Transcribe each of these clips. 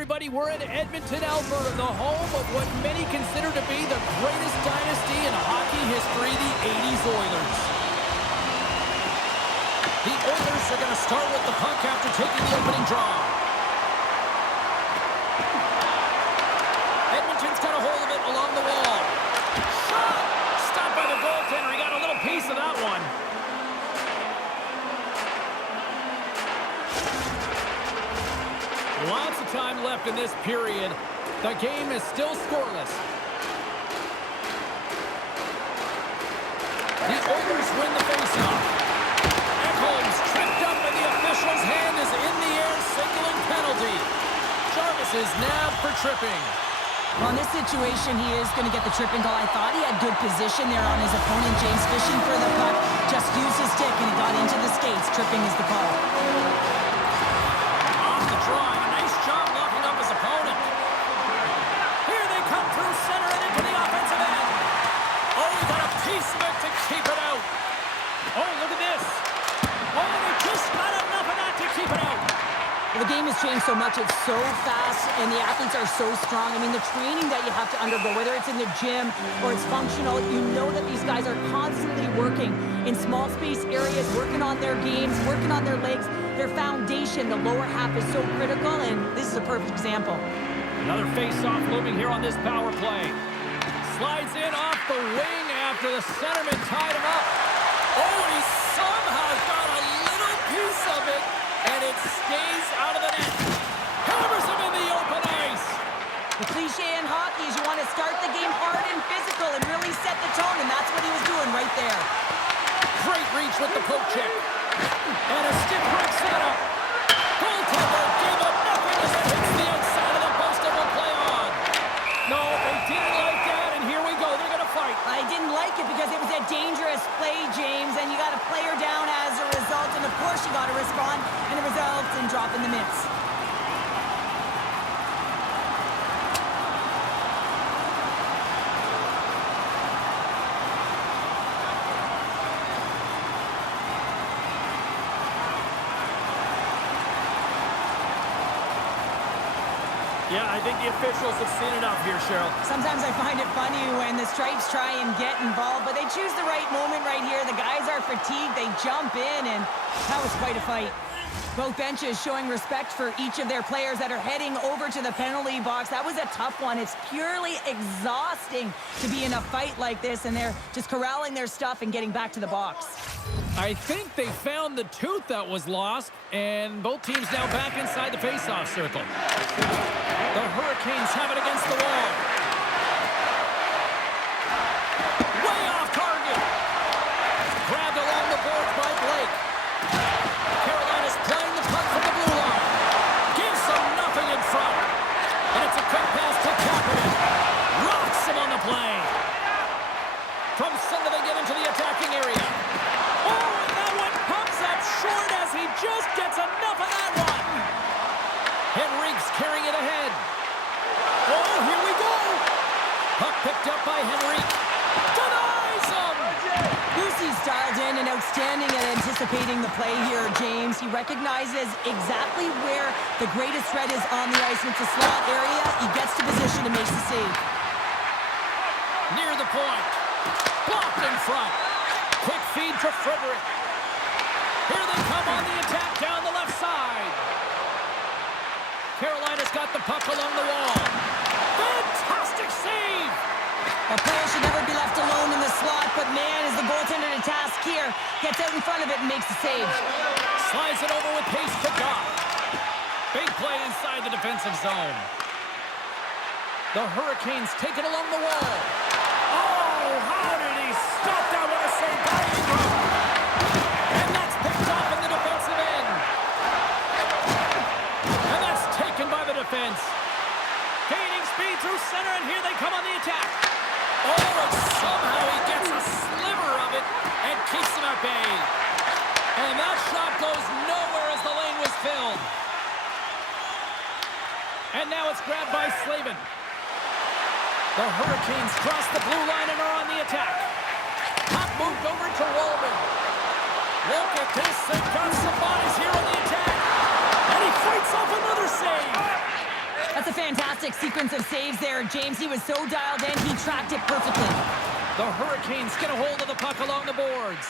everybody. We're in Edmonton, Alberta, the home of what many consider to be the greatest dynasty in hockey history, the 80s Oilers. The Oilers are going to start with the puck after taking the opening draw. Edmonton's got a hold of it along the wall. Shot! Stopped by the goaltender. He got a little piece of that one. Lots of time left in this period. The game is still scoreless. The Oilers win the faceoff. Ekholm's tripped up and the official's hand is in the air, signaling penalty. Jarvis is nabbed for tripping. Well, in this situation, he is going to get the tripping call. I thought he had good position there on his opponent. James fishing for the puck. Just used his stick and he got into the skates. Tripping is the call. Off the draw. Nice job locking up his opponent. Here they come through center and into the offensive end. Oh, he got a piece of it to keep it out. Oh, look at this. Oh, they just got enough of that to keep it out. The game has changed so much. It's so fast, and the athletes are so strong. I mean, the training that you have to undergo, whether it's in the gym or it's functional, you know that these guys are constantly working in small space areas, working on their games, working on their legs, their foundation. The lower half is so critical, and this is a perfect example. Another face-off looming here on this power play. Slides in off the wing after the centerman tied him up. Oh, he somehow got a little piece of it. And it stays out of the net. Hammers him in the open ice. The cliche in hockey is you want to start the game hard and physical and really set the tone, and that's what he was doing right there. Great reach with the poke check. And a stick break setup. Goaltender gave up nothing as it hits the outside of the post and will play on. No, they didn't like that, and here we go. They're going to fight. I didn't like it because it was a dangerous play, James, and you got a player down as a result, and of course you got to respond, and it results in dropping the mitts. Yeah, I think the officials have seen enough here, Cheryl. Sometimes I find it funny when the Stripes try and get involved, but they choose the right moment right here. The guys are fatigued, they jump in, and that was quite a fight. Both benches showing respect for each of their players that are heading over to the penalty box. That was a tough one. It's purely exhausting to be in a fight like this, and they're just corralling their stuff and getting back to the box. I think they found the tooth that was lost, and both teams now back inside the face-off circle. The Hurricanes have it against the wall. Way off target. Grabbed along the boards by Blake. Carolina's playing the puck from the blue line. Gives them nothing in front. And it's a quick pass to Kapanen. Rocks him on the play. From center they get into the attacking area. Oh, and that one pumps up short as he just gets enough of that one. Henrique's carrying it ahead. Oh, here we go. Puck picked up by Henrique. Denies him. Lucy's dialed in and outstanding at anticipating the play here, James. He recognizes exactly where the greatest threat is on the ice. It's a slot area. He gets to position and makes the save. Near the point. Blocked in front. Quick feed to Frederick. Here they come on the attack down the left side. Carolina's got the puck along the wall. Fantastic save! A player should never be left alone in the slot, but man, is the goaltender to task here. Gets out in front of it and makes the save. Slides it over with pace to Goff. Big play inside the defensive zone. The Hurricanes take it along the wall. Oh, how did he stop that? What a save by Ingram! And that's picked off in the defensive end. And that's taken by the defense. Gaining speed through center, and here they come on the attack. Oh, and somehow he gets a sliver of it and keeps him at bay. And that shot goes nowhere as the lane was filled. And now it's grabbed by Slavin. The Hurricanes cross the blue line and are on the attack. Puck moved over to Wallman. Look at this. They've got some bodies here on the attack. And he fights off another save. That's a fantastic sequence of saves there, James. He was so dialed in, he tracked it perfectly. The Hurricanes get a hold of the puck along the boards.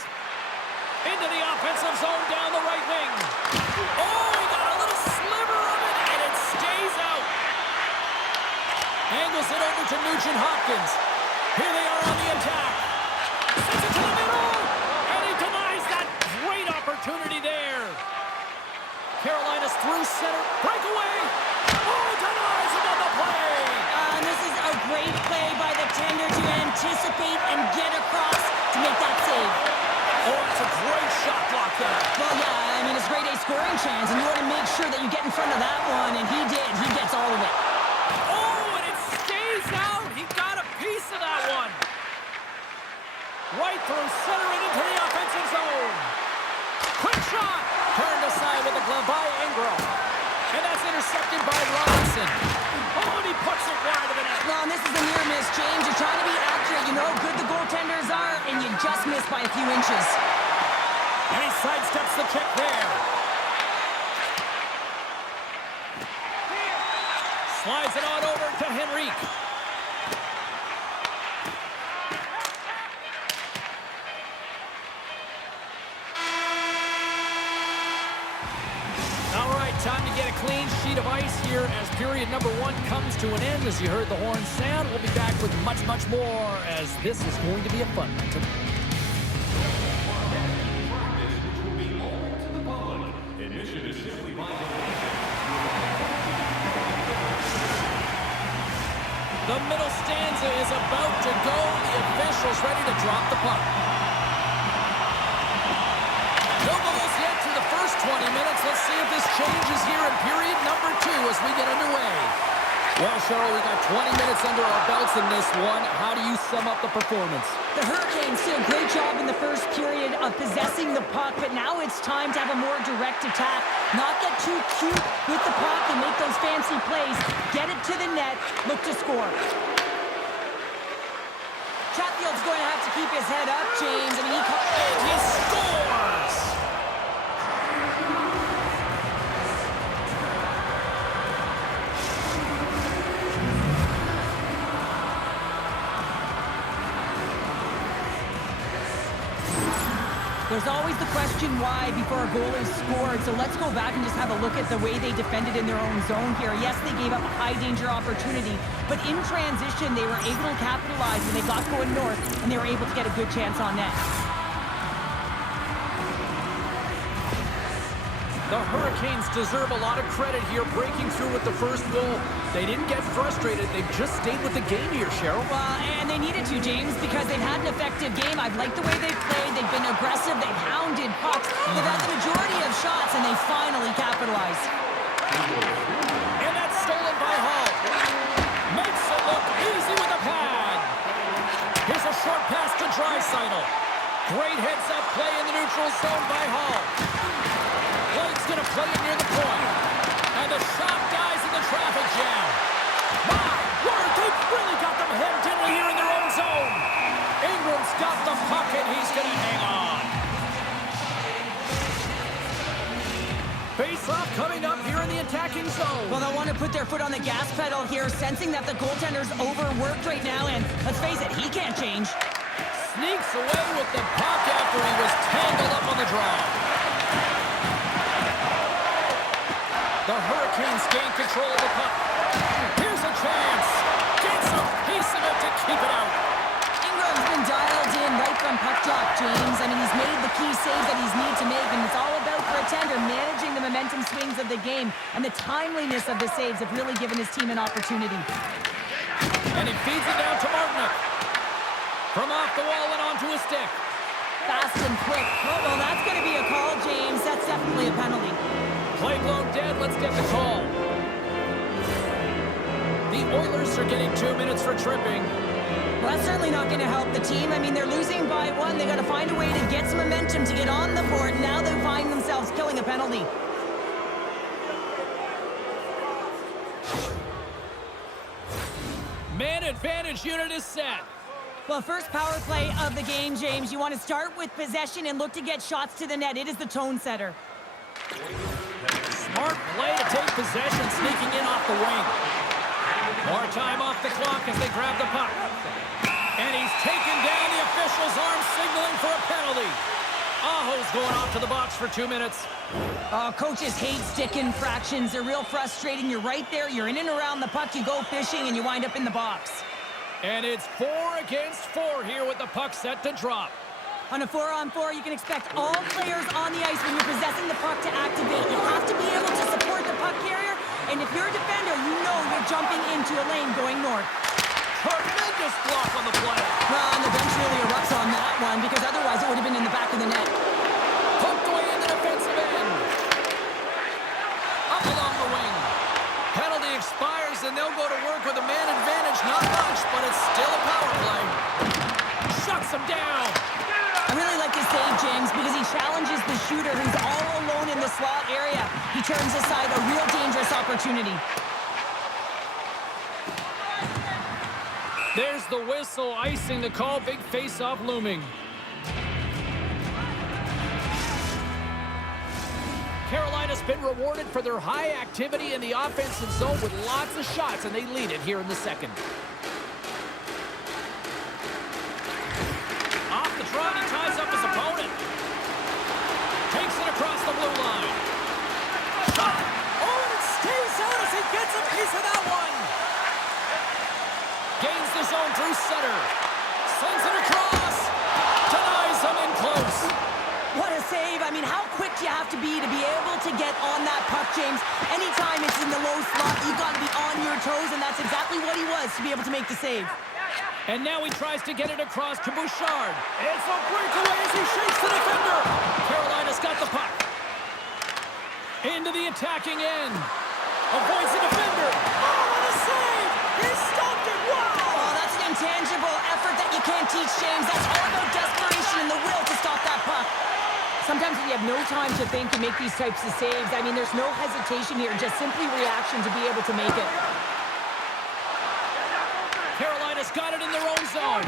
Into the offensive zone down the right wing. Oh, he got a little sliver of it, and it stays out. Angles it over to Nugent-Hopkins. Here they are on the attack. Sends it to the middle, and he denies that great opportunity there. Carolina's through center. Breakaway. Oh, denies him on the play. And this is a great play by the tender to anticipate and get across to make that save. Oh, it's a great shot block there. Well, yeah, I mean, it's a great A scoring chance, and you want to make sure that you get in front of that one, and he did. He gets all of it. Oh, and it stays out. He got a piece of that one. Right through center and into the offensive zone. Quick shot. Turned aside with the glove by Ingram. And that's intercepted by Robinson. Oh, and he puts it wide of the net. Well, and this is a near miss, James. You're trying to be accurate. You know how good the goaltenders are, and you just miss by a few inches. And he sidesteps the check there. Slides it on over to Henrique. All right, time to get a clean sheet of ice here as period number 1 comes to an end. As you heard the horn sound, we'll be back with much, much more as this is going to be a fun one tonight. The middle stanza is about to go. The officials ready to drop the puck. No goals yet through the first 20 minutes. Let's see if this changes here in period number 2 as we get underway. Well, Cheryl, we got 20 minutes under our belts in this one. How do you sum up the performance? The Hurricanes did a great job in the first period of possessing the puck, but now it's time to have a more direct attack. Not get too cute with the puck and make those fancy plays. Get it to the net, look to score. Chatfield's going to have to keep his head up, James. I mean, he scores! There's always the question why before a goal is scored, so let's go back and just have a look at the way they defended in their own zone here. Yes, they gave up a high-danger opportunity, but in transition, they were able to capitalize when they got going north, and they were able to get a good chance on net. The Hurricanes deserve a lot of credit here, breaking through with the first goal. They didn't get frustrated. They've just stayed with the game here, Cheryl. Well, and they needed to, James, because they've had an effective game. I've liked the way they've played. They've been aggressive. They've hounded pucks. They've had the majority of shots, and they finally capitalized. And that's stolen by Hall. Makes it look easy with a pad. Here's a short pass to Draisaitl. Great heads-up play in the neutral zone by Hall. Blake's going to play it near the point. And the shot dies in the traffic jam. My word, they've really got them hemmed in here in their own zone. Ingram's got the puck, and he's going to hang on. Face-off coming up here in the attacking zone. Well, they'll want to put their foot on the gas pedal here, sensing that the goaltender's overworked right now, and let's face it, he can't change. Sneaks away with the puck after he was tangled up on the draw. The Hurricanes gain control of the puck. Here's a chance. Gets a piece of it to keep it out. Ingram's been dialed in right from puck drop, James. I mean, he's made the key saves that he's need to make, and it's all about for a tender managing the momentum swings of the game, and the timeliness of the saves have really given his team an opportunity. And he feeds it down to Martinook. From off the wall and onto his stick. Fast and quick. Oh, well, that's going to be a call, James. That's definitely a penalty. Play blown dead. Let's get the call. The Oilers are getting 2 minutes for tripping. Well, that's certainly not going to help the team. I mean, they're losing by 1. They got to find a way to get some momentum to get on the board. Now they find themselves killing a penalty. Man advantage unit is set. Well, first power play of the game, James. You want to start with possession and look to get shots to the net. It is the tone setter. Smart play to take possession, sneaking in off the wing. More time off the clock as they grab the puck. And he's taken down, the official's arm signaling for a penalty. Aho's going off to the box for 2 minutes. Coaches hate stick infractions. They're real frustrating. You're right there. You're in and around the puck. You go fishing, and you wind up in the box. And it's 4 against 4 here with the puck set to drop. On a 4-on-4, you can expect all players on the ice when you're possessing the puck to activate. You have to be able to support the puck carrier, and if you're a defender, you know you're jumping into a lane going north. Tremendous block on the play. Well, and the bench really erupts on that one, because otherwise it would have been in the back of the net. Poked away in the defensive end. Up along the wing. Penalty expires, and they'll go to work with a man advantage. Not much, but it's still a power play. Shuts him down. I really like this save, James, because he challenges the shooter who's all alone in the slot area. He turns aside a real dangerous opportunity. There's the whistle, icing the call. Big face-off looming. Carolina's been rewarded for their high activity in the offensive zone with lots of shots, and they lead it here in the second. Off the draw, he ties up his opponent. Takes it across the blue line. Shot! Oh, and it stays out as he gets a piece of that one. Gains the zone through center. Sends it across. Denies him in close. What a save. I mean, how quick do you have to be able to get on that puck, James? Anytime it's in the low slot, you've got to be on your toes, and that's exactly what he was to be able to make the save. And now he tries to get it across to Bouchard. It's a breakaway as he shakes the defender. Carolina's got the puck. Into the attacking end. Avoids the defender. Oh, what a save! He stopped it. Wow! Oh, that's an intangible effort that you can't teach, James. That's all about desperation and the will to stop that puck. Sometimes when you have no time to think, you make these types of saves. I mean, there's no hesitation here, just simply reaction to be able to make it. Carolina's got it in their own zone.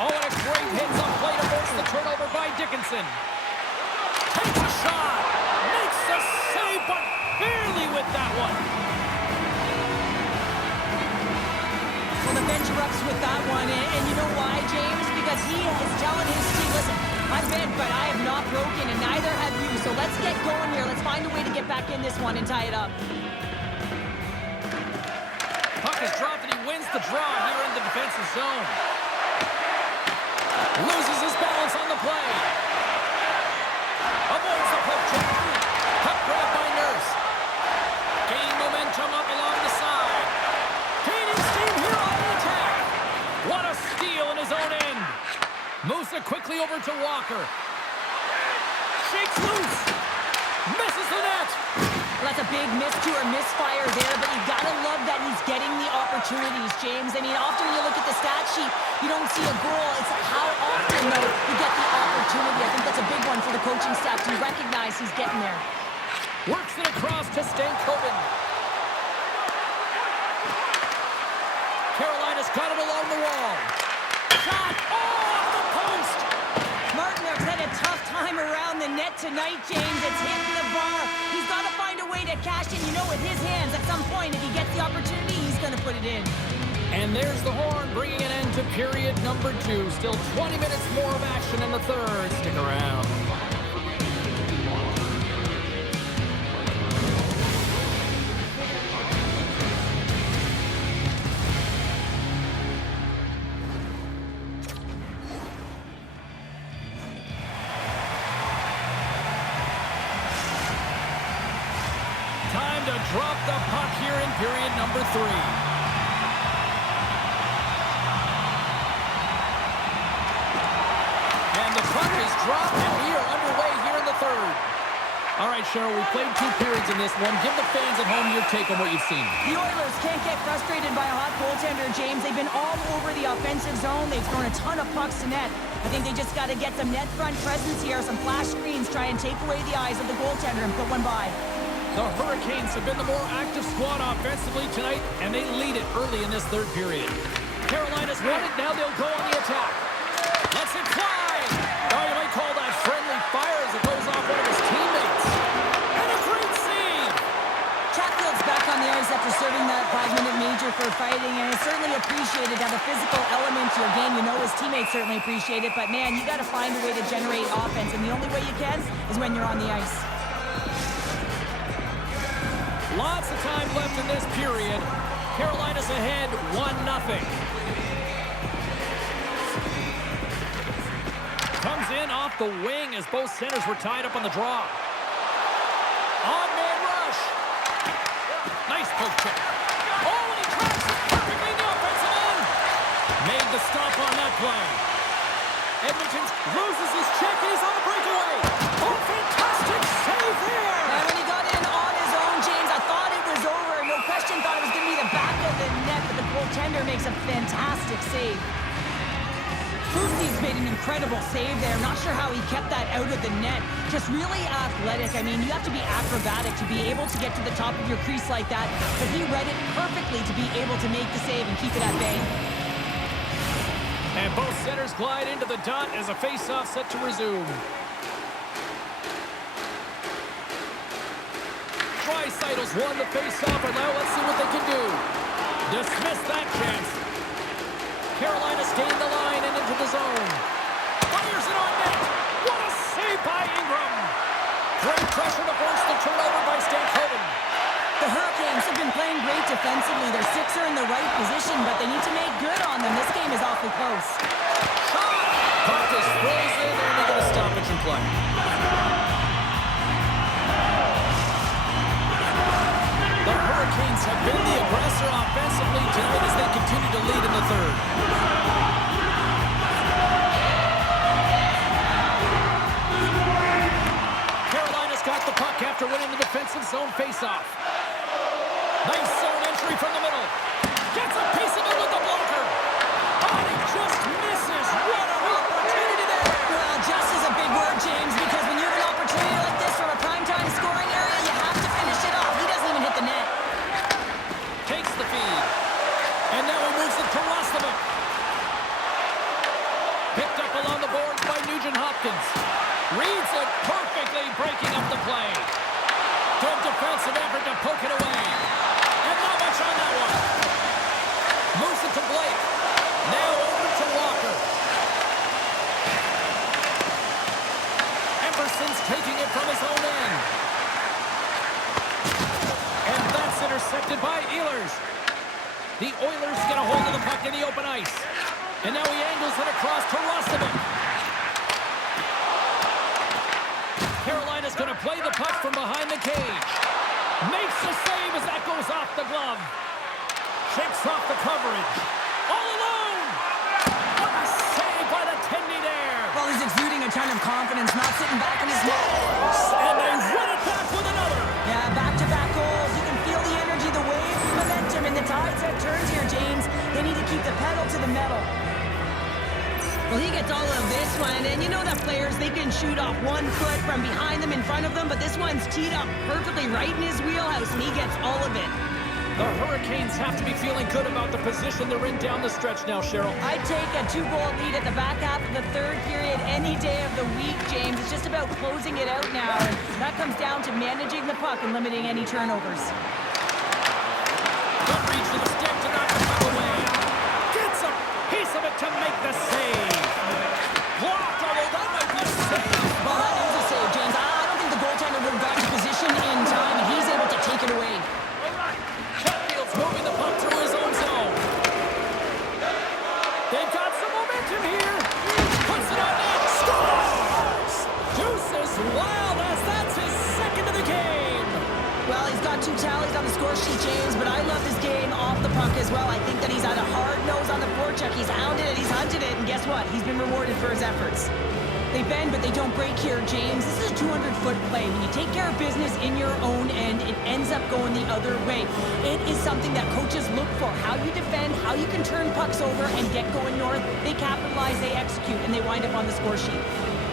Oh, and a great hits up play to force the turnover by Dickinson. Takes a shot. Makes the save, but barely with that one. Well, the bench erupts with that one, and you know why, James? Because he is telling his team, listen, I'm bent, but I have not broken, and neither have you. So let's get going here. Let's find a way to get back in this one and tie it up. Puck is dropped, and he wins the draw here in the defensive zone. Loses his balance on the play. Avoids the poke check. Puck grabbed by Nurse. Gaining momentum up along the side. Gaining steam here on the attack. What a steal in his own end. Moves it quickly over to Walker. Shakes loose. Misses the net. Well, that's a big miscue or misfire there, but you gotta love that he's getting the opportunities, James. I mean, often when you look at the stat sheet, you don't see a goal. It's how often, though, you get the opportunity. I think that's a big one for the coaching staff to recognize he's getting there. Works it across to Stankoven. Carolina's got it along the wall. Shot off the post. Martin's had a tough time around the net tonight, James. It's hitting the bar. He's got to find a way to cash in. You know, with his hands, at some point, if he gets the opportunity, he's going to put it in. And there's the horn, bringing an end to period number 2. Still 20 minutes more of action in the third. Stick around. Time to drop the puck here in period number 3. And the puck is dropped, and we are underway here in the third. All right, Cheryl, we played 2 periods in this one. Give the fans at home your take on what you've seen. The Oilers can't get frustrated by a hot goaltender, James. They've been all over the offensive zone. They've thrown a ton of pucks to net. I think they just got to get some net front presence here, some flash screens, try and take away the eyes of the goaltender and put one by. The Hurricanes have been the more active squad offensively tonight, and they lead it early in this third period. Carolina's won it. Now they'll go on the attack. Lets it fly. Oh, you might call that friendly fire as it goes off one of his teammates. And a great save. exciting, and it's certainly appreciated to have a physical element to your game. You know his teammates certainly appreciate it, but man, you got to find a way to generate offense, and the only way you can is when you're on the ice. Lots of time left in this period. Carolina's ahead 1-0. Comes in off the wing as both centers were tied up on the draw. On-man rush. Nice poke check. Oh, and he tracks it perfectly in the offensive end. Made the stop on that play. Edmonton loses his check and he's on the breakaway. Oh, fantastic save there. And when he got in on his own, James, I thought it was over. No question, thought it was going to be the back of the net, but the goaltender makes a fantastic save. Fusi's made an incredible save there. Not sure how he kept that out of the net. Just really athletic. I mean, you have to be acrobatic to be able to get to the top of your crease like that, but he read it perfectly to be able to make the save and keep it at bay. And both centers glide into the dot as a face-off set to resume. Draisaitl's won the face-off, and now let's see what they can do. Dismiss that chance. Carolina's gained the line and into the zone. Fires it on net. What a save by Ingram. Great pressure to force the turnover by Stankoven. The Hurricanes have been playing great defensively. Their six are in the right position, but they need to make good on them. This game is awfully close. Shot! Puck is frozen, and they get a stoppage in play. The Hurricanes have been the aggressor offensively tonight as they continue to lead in the third. Carolina's got the puck after winning the defensive zone faceoff. Nice zone entry from the middle. Gets a piece of it with the blocker. Oh, he just misses. What an opportunity there. Well, just is a big word, James, because when you have an opportunity like this from a primetime scoring area, you have to finish it off. He doesn't even hit the net. Takes the feed. And now he moves it to Roslovic. Picked up along the boards by Nugent-Hopkins. Reads it perfectly, breaking up the play. Good defensive effort to poke it away. And not much on that one. Moves it to Blake. Now over to Walker. Emerson's taking it from his own end. And that's intercepted by Ehlers. The Oilers get a hold of the puck in the open ice. And now he angles it across to Roslovic. Carolina's going to play the puck from behind the cage. Makes the save as that goes off the glove. Shakes off the coverage. All alone! What a save by the Tendy there! Well, he's exuding a ton of confidence, not sitting back in his net. And they win it back with another! Yeah, back-to-back goals. You can feel the energy, the wave, the momentum, and the tide set turns here, James. They need to keep the pedal to the metal. Well, he gets all of this one, and you know that players, they can shoot off 1 foot from behind them, in front of them, but this one's teed up perfectly right in his wheelhouse, and he gets all of it. The Hurricanes have to be feeling good about the position they're in down the stretch now, Cheryl. I'd take a 2-goal lead at the back half of the third period any day of the week, James. It's just about closing it out now, and that comes down to managing the puck and limiting any turnovers. Good reach to the stick to knock the puck away. Gets a piece of it to make the save. Blocked, although that might be a save. Well, that is a save, James. I don't think the goaltender would have got to position in time, and he's able to take it away. Chatfield's moving the puck through his own zone. They've got some momentum here. Puts it on net. Scores! Deuces wild as that's his second of the game. Well, he's got 2 tallies on the score sheet, James, but I love his game off the puck as well. I think that he's had a hard nose on the forecheck. He's hounded it, he's hunted it, and guess what? He's been rewarded for his efforts. They bend, but they don't break here, James. This is a 200-foot play. When you take care of business in your own end, it ends up going the other way. It is something that coaches look for. How you defend, how you can turn pucks over and get going north. They capitalize, they execute, and they wind up on the score sheet.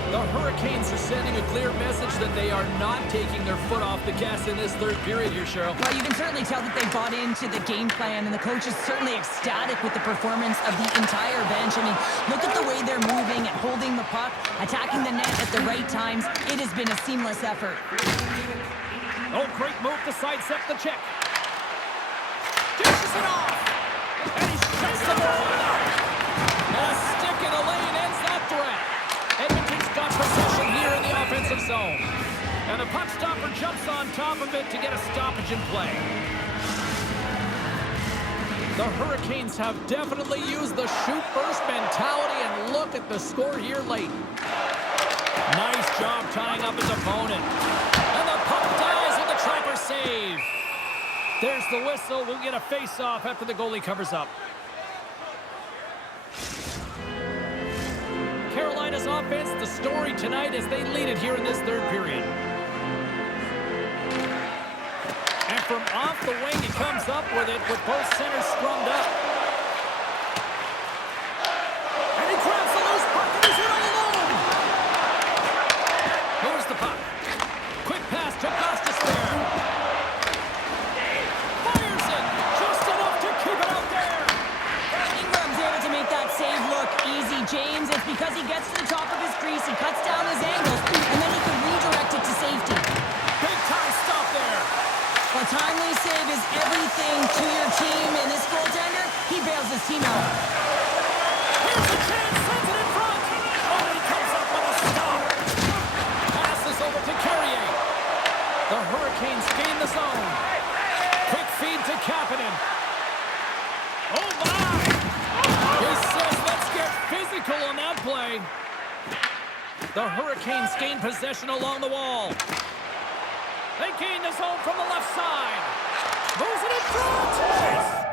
The Hurricanes are sending a clear message that they are not taking their foot off the gas in this third period here, Cheryl. Well, you can certainly tell that they bought into the game plan, and the coach is certainly ecstatic with the performance of the entire bench. I mean, look at the way they're moving and holding the puck, attacking the net at the right times. It has been a seamless effort. Oh, great move to sidestep the check. Dishes it off. some more. And a stick in the lane ends that threat. Edmonton's got possession here in the offensive zone. And the puck stopper jumps on top of it to get a stoppage in play. The Hurricanes have definitely used the shoot-first mentality, and look at the score here late. Nice job tying up his opponent. And the puck dies with a trapper save. There's the whistle. We'll get a face-off after the goalie covers up. Carolina's offense, the story tonight as they lead it here in this third period. And from off the wing, he comes up with it with both centers scrummed up. And he grabs the loose puck and he's in all alone. Here's the puck. Quick pass to Gostisbehere. Fires it. Just enough to keep it out there. Ingram's able to make that save look easy, James. It's because he gets to the top of his crease, he cuts down his angles, and then he can redirect it to safety. Big time stop there. A timely save is everything to your team, and this goaltender, he bails his team out. Here's a chance, sends it in front. Oh, he comes up with a stop. Passes over to Carrier. The Hurricanes gain the zone. Quick feed to Kapanen. Oh, my. He says, let's get physical on that play. The Hurricanes gain possession along the wall. They gain the zone from the left side. Moves it in front.